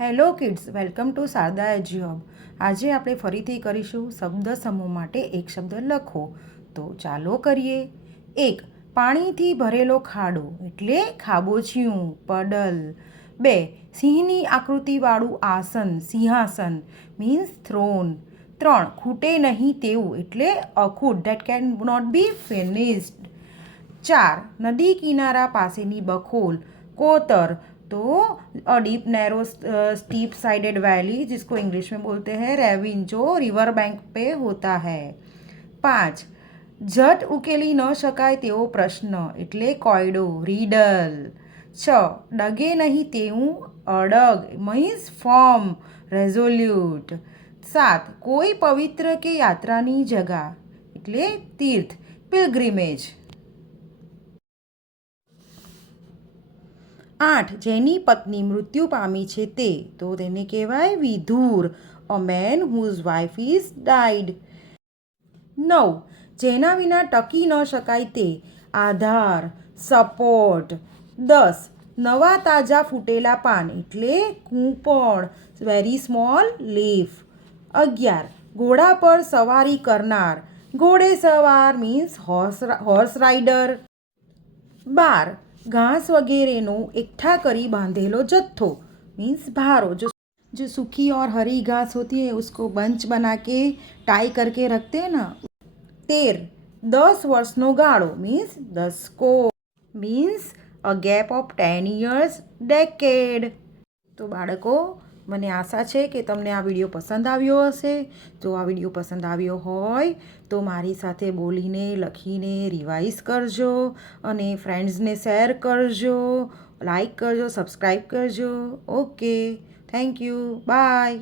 Hello kids, welcome to Sharda Eduhub. આજે આપણે ફરીથી કરીશું શબ્દ સમૂહ માટે એક શબ્દ લખો। તો ચાલો કરીએ। 1. પાણીથી ભરેલો ખાડો એટલે ખાબોચિયું, પડલ। 2. સિંહની આકૃતિવાળું આસન, સિંહાસન મીન્સ થ્રોન। 3. ખૂટે નહીં તેવું એટલે અખૂટ, that can not be finished. 4. નદી કિનારા પાસેની બખોલ, कोतर। तो a deep narrow steep sided valley, जिसको इंग्लिश में बोलते हैं रेविन, जो रिवर बैंक पे होता है। 5. झट उकेली न शकाय तेवो प्रश्न એટલે કોયડો, રીડલ। 6. ડગે નહીં તેવું અડગ મીન્સ ફર્મ, રેઝોલ્યુટ। 7. કોઈ પવિત્ર કે યાત્રાની જગા એટલે તીર્થ, પિલગ્રીમેજ। 8. જેની પત્ની મૃત્યુ પામી છે તે, તો તેને કહેવાય વિધુર, a man whose wife is died. 9. જેના વિના ટકી ન શકાય તે, આધાર, સપોર્ટ। 10. નવા તાજા ફૂટેલા પાન એટલે કૂંપળ, વેરી સ્મોલ લીફ। 11. ઘોડા પર સવારી કરનાર, ઘોડે સવાર મીન્સ હોર્સ રાઇડર। 12. घास वगैरह इकट्ठा करी बांधेलो जत्थो मीन्स भारो। जो सूखी और हरी घास होती है उसको बंच बना के टाई करके रखते हैं ना। 13. 10 वर्षनो गाळो मीन्स दसको, means a gap of 10 years, decade. तो बाळको, મને આશા છે કે તમને આ વિડીયો પસંદ આવ્યો હશે। જો આ વિડીયો પસંદ આવ્યો હોય તો મારી સાથે બોલીને, લખીને રિવાઇઝ કરજો અને ફ્રેન્ડ્સને શેર કરજો, લાઈક કરજો, સબસ્ક્રાઈબ કરજો। Okay, thank you, by.